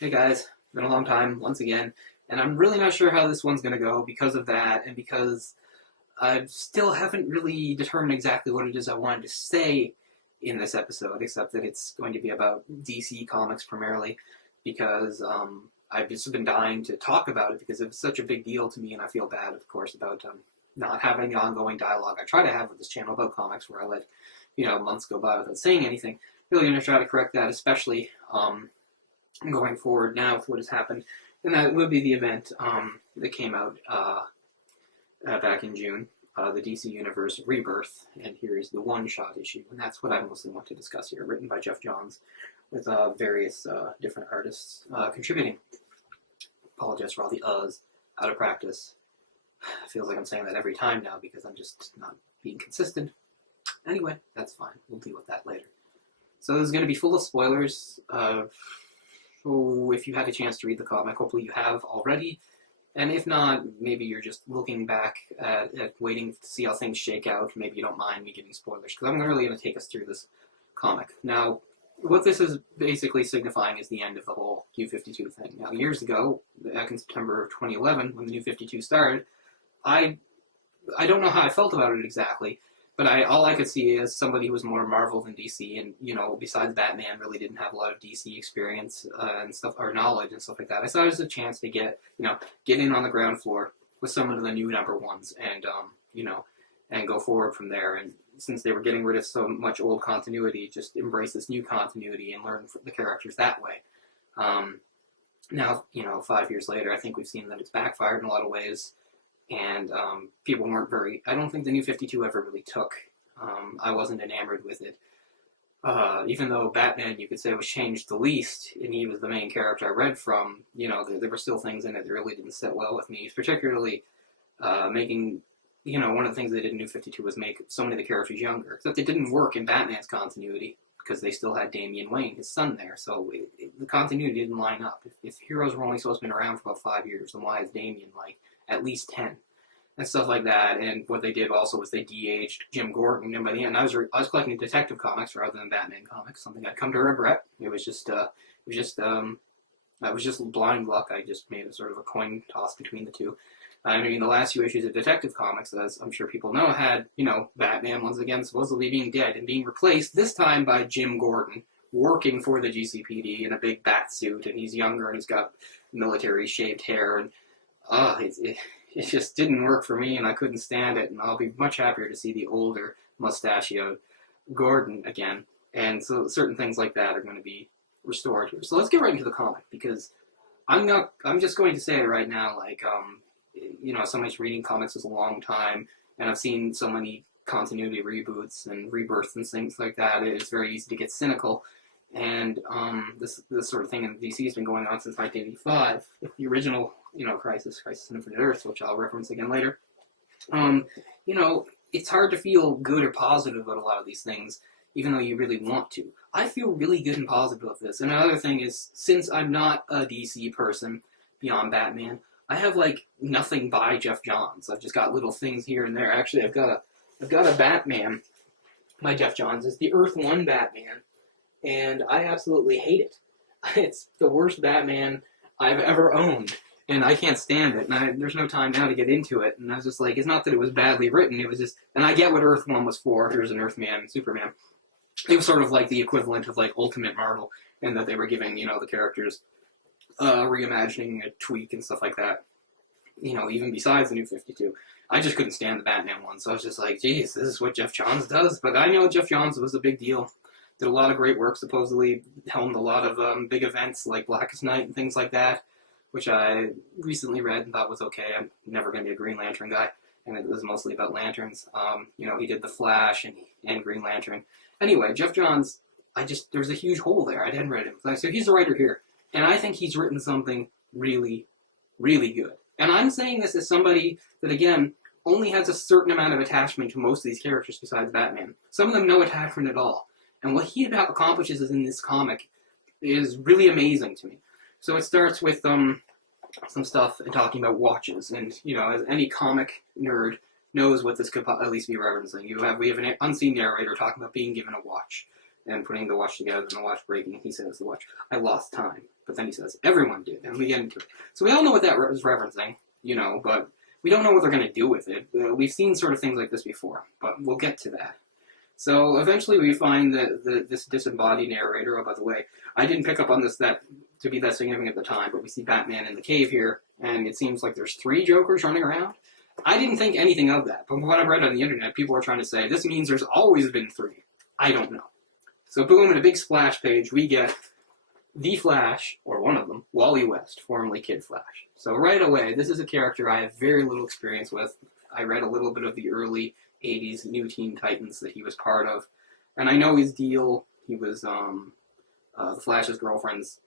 Hey guys, been a long time once again, and I'm really not sure how this one's going to go because of that, and because I still haven't really determined exactly what it is I wanted to say in this episode, except that it's going to be about DC Comics primarily, because I've just been dying to talk about it because it's such a big deal to me, and I feel bad, of course, about not having the ongoing dialogue I try to have with this channel about comics, where I let months go by without saying anything. Really going to try to correct that, especially going forward now with what has happened, and that would be the event that came out back in June, the DC Universe Rebirth, and here is the one-shot issue, and that's what I mostly want to discuss here, written by Geoff Johns, with various different artists contributing. Apologize for all the uhs, out of practice. Feels like I'm saying that every time now because I'm just not being consistent. Anyway, that's fine. We'll deal with that later. So this is going to be full of spoilers. So if you had a chance to read the comic, hopefully you have already. And if not, maybe you're just looking back at waiting to see how things shake out. Maybe you don't mind me giving spoilers, because I'm really going to take us through this comic. Now, what this is basically signifying is the end of the whole New 52 thing. Now, years ago, back in September of 2011, when the New 52 started, I don't know how I felt about it exactly, but all I could see is somebody who was more Marvel than DC, and, besides Batman, really didn't have a lot of DC experience and stuff, or knowledge and stuff like that. I saw it as a chance to get in on the ground floor with some of the new number ones and, and go forward from there. And since they were getting rid of so much old continuity, just embrace this new continuity and learn the characters that way. Now, 5 years later, I think we've seen that it's backfired in a lot of ways. And people weren't I don't think the New 52 ever really took. I wasn't enamored with it. Even though Batman, you could say, was changed the least, and he was the main character I read from, there were still things in it that really didn't sit well with me, particularly making, one of the things they did in New 52 was make so many of the characters younger. Except it didn't work in Batman's continuity, because they still had Damian Wayne, his son, there, so the continuity didn't line up. If heroes were only supposed to be around for about 5 years, then why is Damian, at least 10? And stuff like that. And what they did also was they de-aged Jim Gordon, and by the end I was collecting detective comics rather than Batman comics, something I'd come to regret. It was just blind luck. I just made a sort of a coin toss between the two. I mean, the last few issues of Detective Comics, as I'm sure people know, had, Batman once again supposedly being dead and being replaced, this time by Jim Gordon, working for the GCPD in a big bat suit, and he's younger and he's got military shaved hair, and it just didn't work for me, and I couldn't stand it, and I'll be much happier to see the older, mustachioed Gordon again. And so certain things like that are going to be restored here. So let's get right into the comic, because I'm just going to say it right now, somebody's reading comics is a long time, and I've seen so many continuity reboots and rebirths and things like that, it's very easy to get cynical. And this sort of thing in DC has been going on since 1985, with the original, Crisis on Infinite Earths, which I'll reference again later. It's hard to feel good or positive about a lot of these things, even though you really want to. I feel really good and positive about this. And another thing is, since I'm not a DC person beyond Batman, I have nothing by Geoff Johns. I've just got little things here and there. Actually, I've got a Batman by Geoff Johns. It's the Earth 1 Batman, and I absolutely hate it. It's the worst Batman I've ever owned, and I can't stand it, and there's no time now to get into it. And I was just it's not that it was badly written, it was just, and I get what Earth 1 was for. Here's an Earthman, Superman. It was sort of like the equivalent of Ultimate Marvel, in that they were giving, the characters reimagining, a tweak, and stuff like that. Even besides the New 52. I just couldn't stand the Batman one, so I was just geez, this is what Geoff Johns does. But I know Geoff Johns was a big deal. Did a lot of great work, supposedly helmed a lot of big events like Blackest Night and things like that, which I recently read and thought was okay. I'm never going to be a Green Lantern guy, and it was mostly about lanterns. He did The Flash and Green Lantern. Anyway, Geoff Johns, there's a huge hole there. I hadn't read him. So he's the writer here, and I think he's written something really, really good. And I'm saying this as somebody that, again, only has a certain amount of attachment to most of these characters besides Batman. Some of them no attachment at all. And what he accomplishes in this comic is really amazing to me. So it starts with some stuff and talking about watches. And, as any comic nerd knows what this could at least be referencing. We have an unseen narrator talking about being given a watch. and putting the watch together and the watch breaking. He says, the watch, I lost time. But then he says, everyone did. And we get into it. So we all know what that is referencing, but we don't know what they're going to do with it. We've seen sort of things like this before, but we'll get to that. So eventually we find that this disembodied narrator, oh, by the way, I didn't pick up on this to be that significant at the time, but we see Batman in the cave here, and it seems like there's 3 Jokers running around. I didn't think anything of that, but what I've read on the internet, people are trying to say, this means there's always been 3. I don't know. So boom, in a big splash page, we get the Flash, or one of them, Wally West, formerly Kid Flash. So right away, this is a character I have very little experience with. I read a little bit of the early 80s New Teen Titans that he was part of. And I know his deal. He was the Flash's girlfriend's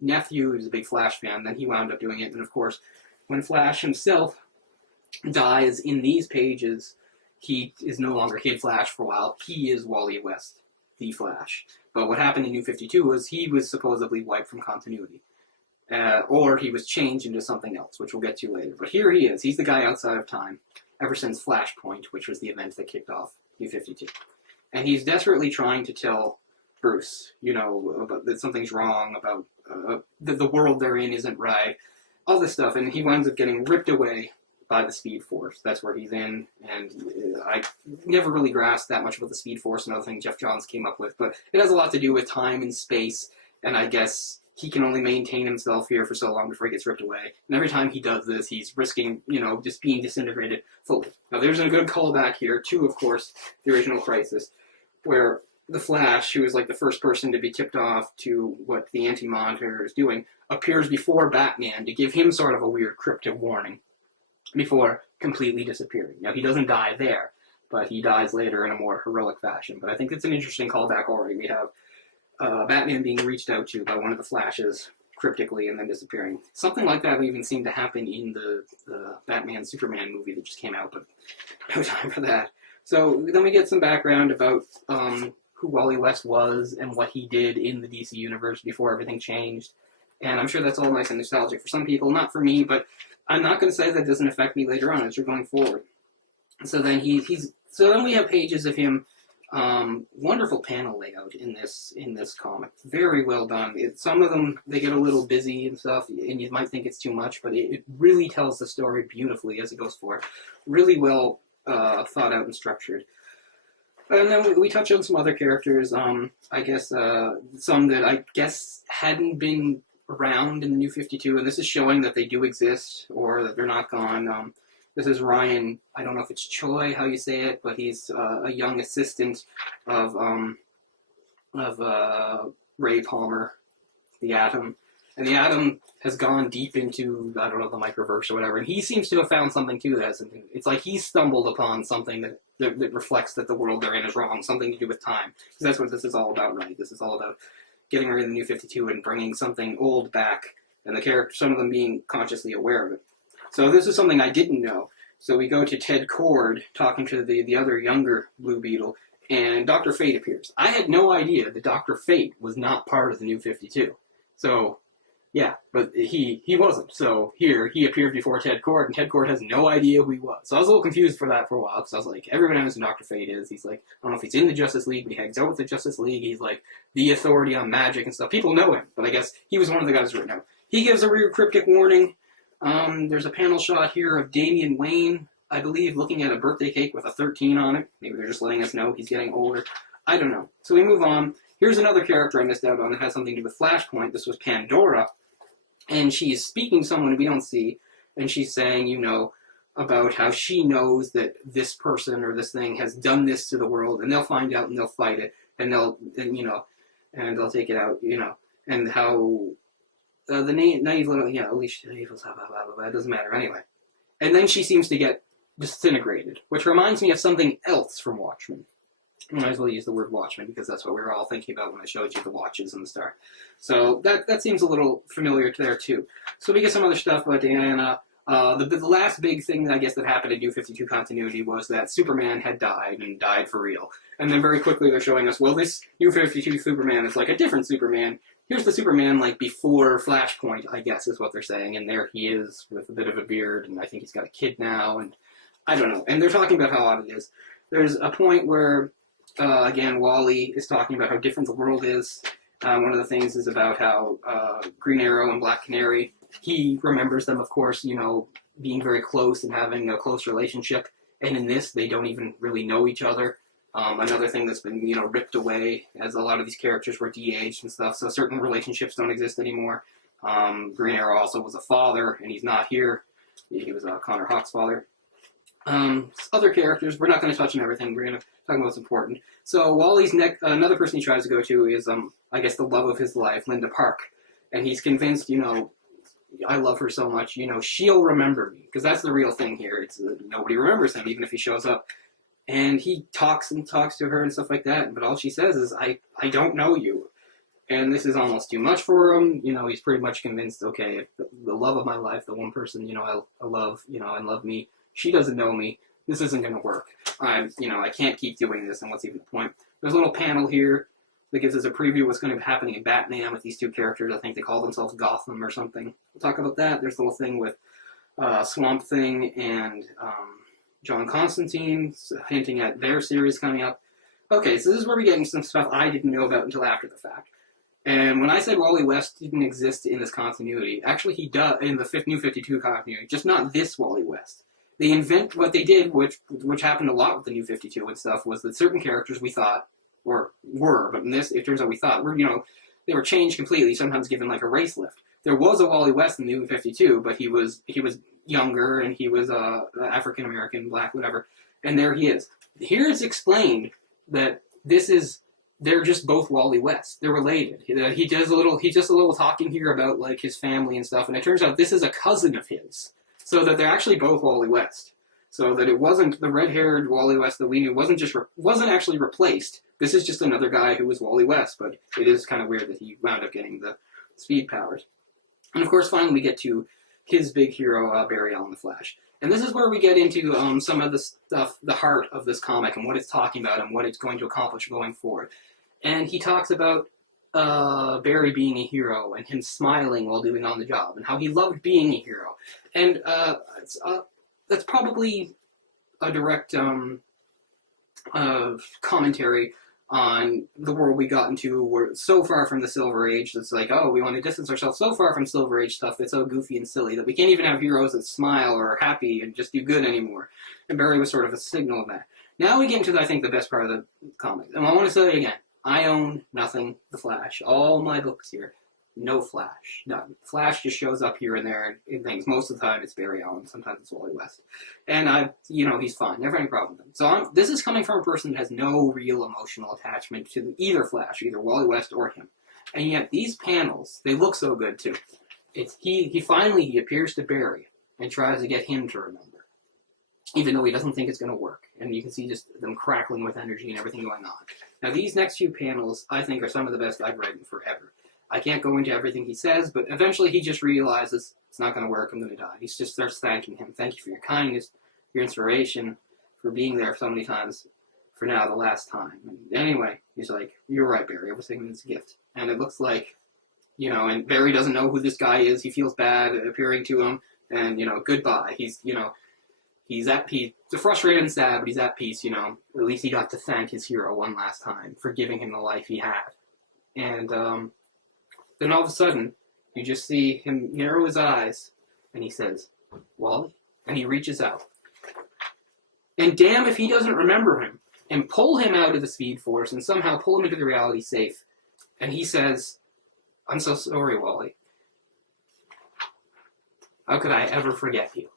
nephew. He was a big Flash fan. Then he wound up doing it. And of course, when Flash himself dies in these pages, he is no longer Kid Flash for a while. He is Wally West, the Flash. But what happened in New 52 was he was supposedly wiped from continuity. Or he was changed into something else, which we'll get to later. But here he is. He's the guy outside of time, ever since Flashpoint, which was the event that kicked off New 52. And he's desperately trying to tell Bruce, about that something's wrong, about that the world they're in isn't right, all this stuff. And he winds up getting ripped away by the Speed Force. That's where he's in. And I never really grasped that much about the Speed Force, another thing Geoff Johns came up with. But it has a lot to do with time and space, and I guess he can only maintain himself here for so long before he gets ripped away. And every time he does this, he's risking, just being disintegrated fully. Now, there's a good callback here to, of course, the original Crisis, where the Flash, who is like the first person to be tipped off to what the Anti-Monitor is doing, appears before Batman to give him sort of a weird cryptic warning before completely disappearing. Now, he doesn't die there, but he dies later in a more heroic fashion. But I think it's an interesting callback already. We have Batman being reached out to by one of the Flashes cryptically and then disappearing. Something like that even seemed to happen in the Batman-Superman movie that just came out, but no time for that. So then we get some background about who Wally West was and what he did in the DC Universe before everything changed. And I'm sure that's all nice and nostalgic for some people, not for me, but I'm not going to say that doesn't affect me later on as you're going forward. So then then we have pages of him. Wonderful panel layout in this comic. Very well done. Some of them, they get a little busy and stuff, and you might think it's too much, but it really tells the story beautifully as it goes forward. Really well thought out and structured. And then we touch on some other characters. I guess some that I guess hadn't been around in the New 52, and this is showing that they do exist or that they're not gone. This is Ryan, I don't know if it's Choi, how you say it, but he's a young assistant of Ray Palmer, the Atom. And the Atom has gone deep into, I don't know, the microverse or whatever, and he seems to have found something to this. And it's like he stumbled upon something that reflects that the world they're in is wrong, something to do with time. Because that's what this is all about, right? This is all about getting rid of the New 52 and bringing something old back, and the characters, some of them being consciously aware of it. So this is something I didn't know. So we go to Ted Kord talking to the other younger Blue Beetle, and Dr. Fate appears. I had no idea that Dr. Fate was not part of the New 52. So, yeah, but he wasn't. So here, he appeared before Ted Kord, and Ted Kord has no idea who he was. So I was a little confused for that for a while, because I was like, everyone knows who Dr. Fate is. He's like, I don't know if he's in the Justice League, but he hangs out with the Justice League. He's like the authority on magic and stuff. People know him, but I guess he was one of the guys written out. He gives a weird cryptic warning. There's a panel shot here of Damian Wayne, I believe, looking at a birthday cake with a 13 on it. Maybe they're just letting us know he's getting older. I don't know. So we move on. Here's another character I missed out on that has something to do with Flashpoint. This was Pandora. And she's speaking to someone we don't see. And she's saying, about how she knows that this person or this thing has done this to the world. And they'll find out and they'll fight it. And they'll take it out, And how... the naive little, Alicia, blah, blah, blah, blah, it doesn't matter anyway. And then she seems to get disintegrated, which reminds me of something else from Watchmen. I might as well use the word Watchmen because that's what we were all thinking about when I showed you the watches and the star. So that seems a little familiar there too. So we get some other stuff about Diana. The last big thing that I guess that happened in New 52 continuity was that Superman had died and died for real. And then very quickly they're showing us, well, this New 52 Superman is like a different Superman. Here's the Superman like before Flashpoint, I guess is what they're saying. And there he is with a bit of a beard, and I think he's got a kid now, and I don't know. And they're talking about how odd it is. There's a point where Again, Wally is talking about how different the world is. One of the things is about how Green Arrow and Black Canary, he remembers them, of course, being very close and having a close relationship. And in this, they don't even really know each other. Another thing that's been, ripped away, as a lot of these characters were de-aged and stuff, so certain relationships don't exist anymore. Green Arrow also was a father, and he's not here. He was Connor Hawk's father. Other characters, we're not going to touch on everything. We're going to talk about what's important. So Wally's another person he tries to go to is, I guess, the love of his life, Linda Park. And he's convinced, I love her so much, she'll remember me. Because that's the real thing here. It's nobody remembers him, even if he shows up. And he talks to her and stuff like that. But all she says is, I don't know you. And this is almost too much for him. He's pretty much convinced, okay, if the love of my life, the one person, I love, and love me, she doesn't know me, this isn't going to work. I can't keep doing this, and what's even the point? There's a little panel here that gives us a preview of what's going to be happening in Batman with these two characters. I think they call themselves Gotham or something. We'll talk about that. There's a little thing with Swamp Thing and John Constantine, hinting at their series coming up. Okay, so this is where we get into some stuff I didn't know about until after the fact. And when I said Wally West didn't exist in this continuity, actually he does in the New 52 continuity, just not this Wally West. They invent what they did, which happened a lot with the New 52 and stuff, was that certain characters we thought were, but in this, it turns out we thought they were changed completely, sometimes given like a race lift. There was a Wally West in the New 52, but he was younger, and he was African American, black, whatever, and there he is. Here it's explained that they're just both Wally West. They're related. He does a little talking here about like his family and stuff, and it turns out this is a cousin of his. So that they're actually both Wally West. So that it wasn't the red-haired Wally West that we knew wasn't actually replaced. This is just another guy who was Wally West, but it is kind of weird that he wound up getting the speed powers. And of course, finally we get to his big hero, Barry Allen the Flash. And this is where we get into some of the stuff, the heart of this comic, and what it's talking about, and what it's going to accomplish going forward. And he talks about Barry being a hero, and him smiling while doing on the job, and how he loved being a hero. And that's probably a direct commentary on the world we got into. We're so far from the Silver Age. It's like, oh, we want to distance ourselves so far from Silver Age stuff that's so goofy and silly that we can't even have heroes that smile or are happy and just do good anymore. And Barry was sort of a signal of that. Now we get into, I think, the best part of the comic. And I want to say again, I own nothing The Flash. All my books here, no Flash. None. Flash just shows up here and there in things. Most of the time it's Barry Allen. Sometimes it's Wally West. And he's fine. Never any problem with him. So this is coming from a person that has no real emotional attachment to either Flash, either Wally West or him. And yet these panels, they look so good too. He finally appears to Barry and tries to get him to remember. Even though he doesn't think it's going to work. And you can see just them crackling with energy and everything going on. Now, these next few panels, I think, are some of the best I've read in forever. I can't go into everything he says, but eventually he just realizes it's not going to work, I'm going to die. He just starts thanking him. Thank you for your kindness, your inspiration, for being there so many times, for now, the last time. And anyway, he's like, you're right, Barry, I was taking this gift. And it looks like, and Barry doesn't know who this guy is. He feels bad appearing to him, and, goodbye. He's at peace. He's frustrated and sad, but he's at peace, At least he got to thank his hero one last time for giving him the life he had. And then all of a sudden, you just see him narrow his eyes, and he says, Wally? And he reaches out. And damn if he doesn't remember him, and pull him out of the Speed Force, and somehow pull him into the reality safe. And he says, I'm so sorry, Wally. How could I ever forget you?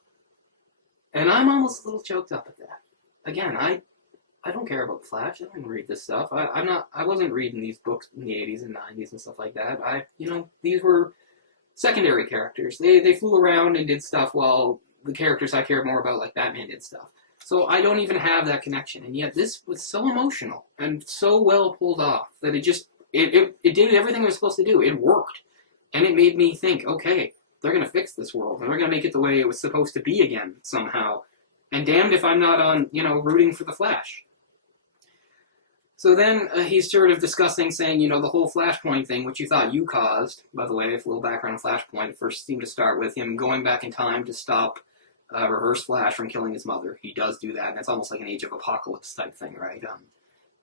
And I'm almost a little choked up at that. Again, I don't care about Flash. I didn't read this stuff. I wasn't reading these books in the 80s and 90s and stuff like that. These were secondary characters. They flew around and did stuff while the characters I cared more about, like Batman, did stuff. So I don't even have that connection. And yet this was so emotional and so well pulled off that it did everything it was supposed to do. It worked. And it made me think, okay, they're going to fix this world, and they're going to make it the way it was supposed to be again, somehow. And damned if I'm not on, rooting for the Flash. So then he's sort of discussing, saying, the whole Flashpoint thing, which you thought you caused, by the way, if a little background on Flashpoint, it first seemed to start with him going back in time to stop Reverse Flash from killing his mother. He does do that, and it's almost like an Age of Apocalypse type thing, right?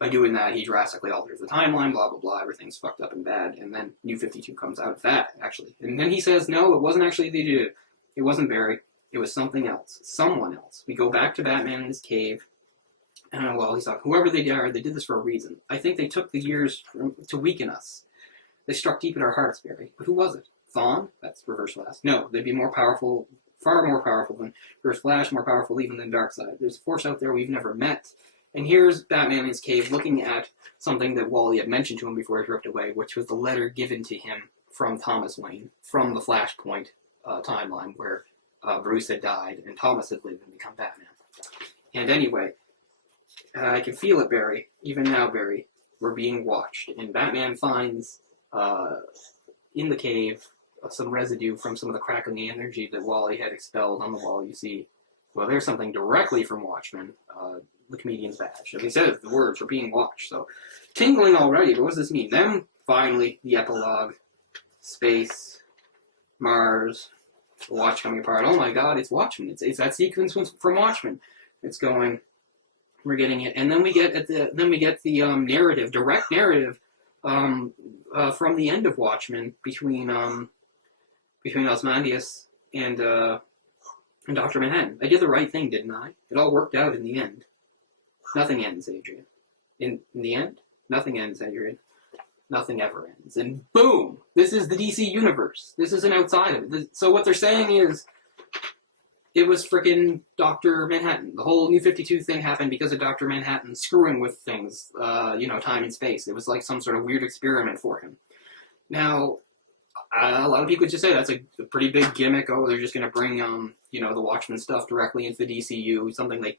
by doing that, he drastically alters the timeline, blah, blah, blah, everything's fucked up and bad, and then New 52 comes out of that, actually. And then he says, no, it wasn't actually they did it. It wasn't Barry. It was something else. Someone else. We go back to Batman in his cave, and, well, he's like, whoever they are, they did this for a reason. I think they took the years to weaken us. They struck deep in our hearts, Barry. But who was it? Thawne? That's Reverse Flash. No, they'd be more powerful, far more powerful than Reverse Flash, more powerful even than Darkseid. There's a force out there we've never met. And here's Batman in his cave looking at something that Wally had mentioned to him before he ripped away, which was the letter given to him from Thomas Wayne, from the Flashpoint timeline where Bruce had died and Thomas had lived and become Batman. And anyway, I can feel it, Barry. Even now, Barry, we're being watched. And Batman finds in the cave some residue from some of the crackling energy that Wally had expelled on the wall. You see, well, there's something directly from Watchmen, the comedian's badge. As he says, the words are being watched. So, tingling already, but what does this mean? Then, finally, the epilogue. Space, Mars, the watch coming apart. Oh my god, it's Watchmen. It's that sequence from Watchmen. It's going, we're getting it. And then we get the narrative, direct narrative, from the end of Watchmen between Ozymandias and Dr. Manhattan. I did the right thing, didn't I? It all worked out in the end. Nothing ends, Adrian. In the end, nothing ends, Adrian. Nothing ever ends. And boom! This is the DC universe. This isn't outside of it. So what they're saying is, it was frickin' Dr. Manhattan. The whole New 52 thing happened because of Dr. Manhattan screwing with things, time and space. It was like some sort of weird experiment for him. Now, a lot of people just say that's a pretty big gimmick. Oh, they're just going to bring, the Watchmen stuff directly into the DCU. Something they,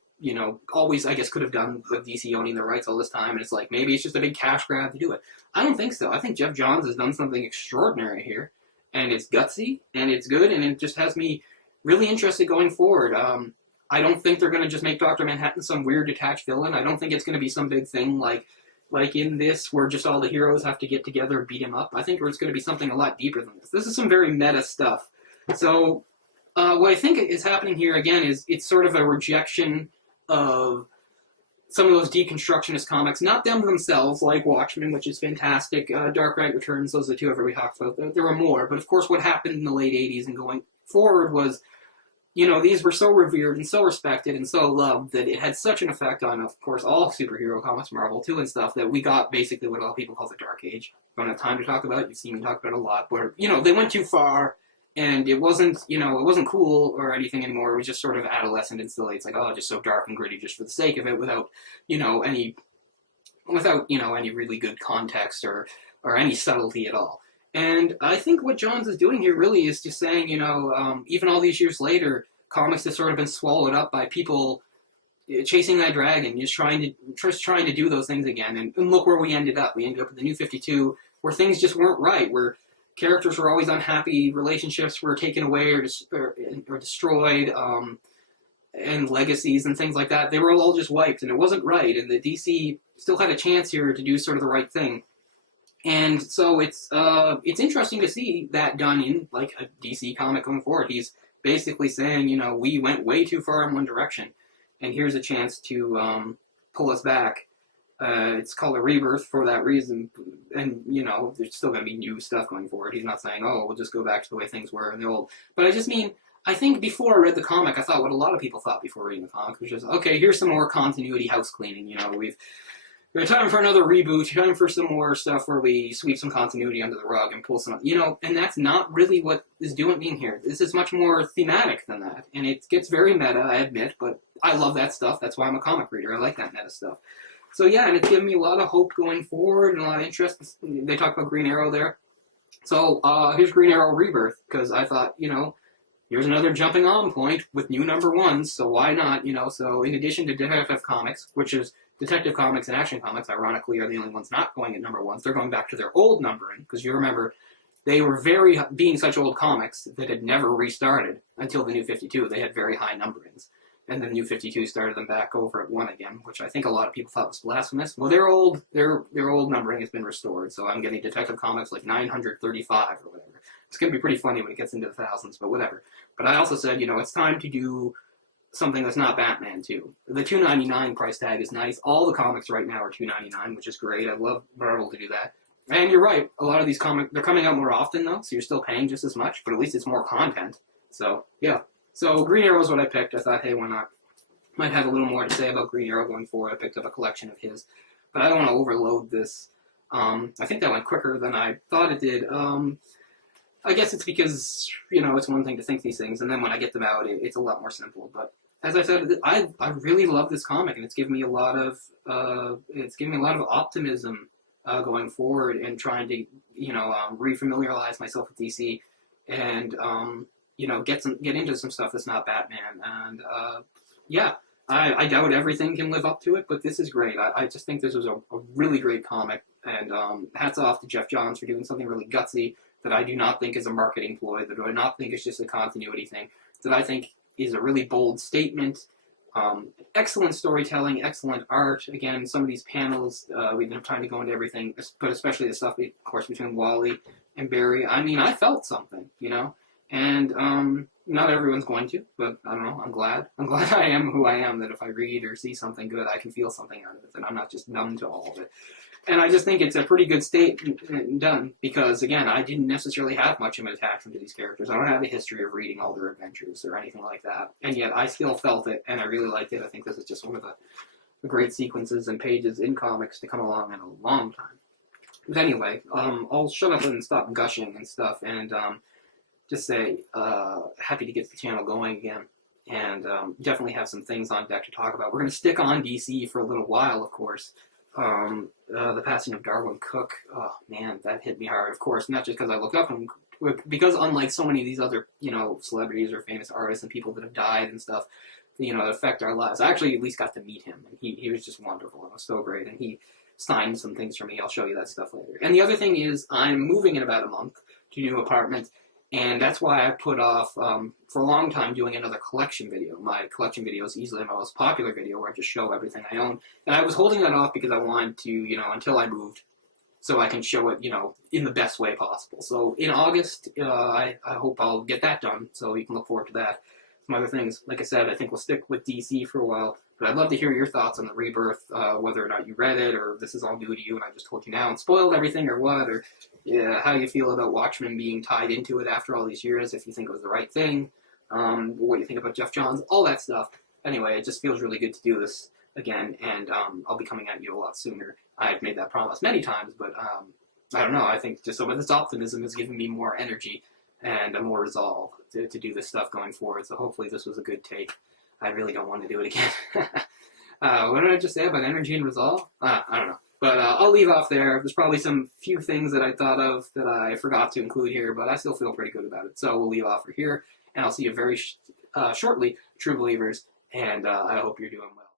always, I guess, could have done with DC owning the rights all this time. And it's like, maybe it's just a big cash grab to do it. I don't think so. I think Geoff Johns has done something extraordinary here. And it's gutsy, and it's good, and it just has me really interested going forward. I don't think they're going to just make Dr. Manhattan some weird detached villain. I don't think it's going to be some big thing like in this where just all the heroes have to get together and beat him up. I think it's going to be something a lot deeper than this. This is some very meta stuff. So what I think is happening here, again, is it's sort of a rejection of some of those deconstructionist comics. Not them themselves, like Watchmen, which is fantastic. Dark Knight Returns, those are the two everybody talks about. There were more. But of course what happened in the late 80s and going forward was, these were so revered and so respected and so loved that it had such an effect on, of course, all superhero comics, Marvel too, and stuff, that we got basically what a lot of people call the Dark Age. Don't have time to talk about it. You've seen me talk about it a lot. Where, they went too far, and it wasn't cool or anything anymore. It was just sort of adolescent and silly. It's like, oh, just so dark and gritty just for the sake of it without any really good context or any subtlety at all. And I think what Johns is doing here really is just saying, even all these years later, comics have sort of been swallowed up by people chasing that dragon, just trying to do those things again. And look where we ended up. We ended up with the New 52, where things just weren't right, where characters were always unhappy, relationships were taken away or destroyed, and legacies and things like that. They were all just wiped, and it wasn't right. And the DC still had a chance here to do sort of the right thing. And so it's interesting to see that done in like a DC comic going forward. He's basically saying, we went way too far in one direction, and here's a chance to pull us back. It's called a rebirth for that reason, and there's still going to be new stuff going forward. He's not saying, oh, we'll just go back to the way things were in the old. But I just mean, I think before I read the comic, I thought what a lot of people thought before reading the comic, which is, okay, here's some more continuity house cleaning. We've time for another reboot, time for some more stuff where we sweep some continuity under the rug and pull some, and that's not really what is being here. This is much more thematic than that, and it gets very meta, I admit, but I love that stuff. That's why I'm a comic reader. I like that meta stuff. So yeah, and it's given me a lot of hope going forward and a lot of interest. They talk about Green Arrow there. So here's Green Arrow Rebirth, because I thought, here's another jumping on point with new number ones, so why not, So in addition to Detective Comics, which is Detective Comics and Action Comics, ironically, are the only ones not going at number ones. They're going back to their old numbering, because you remember, they were being such old comics that had never restarted until the New 52. They had very high numberings. And then New 52 started them back over at 1 again, which I think a lot of people thought was blasphemous. Well, their old numbering has been restored, so I'm getting Detective Comics like 935 or whatever. It's going to be pretty funny when it gets into the thousands, but whatever. But I also said, it's time to do something that's not Batman too. The $2.99 price tag is nice. All the comics right now are $2.99, which is great. I love Marvel to do that. And you're right. A lot of these comics, they're coming out more often though, so you're still paying just as much, but at least it's more content. So yeah. So Green Arrow is what I picked. I thought, hey, why not? Might have a little more to say about Green Arrow going forward. I picked up a collection of his, but I don't want to overload this. I think that went quicker than I thought it did. I guess it's because, it's one thing to think these things, and then when I get them out, it's a lot more simple. But as I said, I really love this comic, and it's given me a lot of optimism going forward and trying to refamiliarize myself with DC and get into some stuff that's not Batman. And yeah, I doubt everything can live up to it, but this is great. I just think this was a really great comic, and hats off to Geoff Johns for doing something really gutsy that I do not think is a marketing ploy, that I not think is just a continuity thing, that I think is a really bold statement. Excellent storytelling, excellent art. Again, some of these panels, we didn't have time to go into everything, but especially the stuff, of course, between Wally and Barry. I mean, I felt something, and not everyone's going to, but I don't know, I'm glad I am who I am, that if I read or see something good, I can feel something out of it, that I'm not just numb to all of it. And I just think it's a pretty good state done, because, again, I didn't necessarily have much of an attachment to these characters. I don't have a history of reading all their adventures or anything like that. And yet I still felt it, and I really liked it. I think this is just one of the great sequences and pages in comics to come along in a long time. But anyway, I'll shut up and stop gushing and stuff, and just say happy to get the channel going again. And definitely have some things on deck to talk about. We're going to stick on DC for a little while, of course. The passing of Darwin Cook, oh man, that hit me hard, of course, not just because I looked up him, because unlike so many of these other, celebrities or famous artists and people that have died and stuff, that affect our lives. I actually at least got to meet him, and he was just wonderful, and was so great, and he signed some things for me. I'll show you that stuff later. And the other thing is, I'm moving in about a month to a new apartment, and that's why I put off, for a long time, doing another collection video. My collection video is easily my most popular video, where I just show everything I own. And I was holding that off because I wanted to, until I moved, so I can show it, in the best way possible. So in August, I hope I'll get that done, so you can look forward to that. Some other things, like I said, I think we'll stick with DC for a while, but I'd love to hear your thoughts on the Rebirth, whether or not you read it, or if this is all new to you and I just told you now and spoiled everything, or what, or how you feel about Watchmen being tied into it after all these years, if you think it was the right thing, what you think about Geoff Johns, all that stuff. Anyway, it just feels really good to do this again, and I'll be coming at you a lot sooner. I've made that promise many times, but I don't know, I think just some of this optimism is giving me more energy and a more resolve to do this stuff going forward, so hopefully this was a good take. I really don't want to do it again. What did I just say about energy and resolve? I don't know. But I'll leave off there. There's probably some few things that I thought of that I forgot to include here, but I still feel pretty good about it. So we'll leave off for here, and I'll see you very shortly, True Believers, and I hope you're doing well.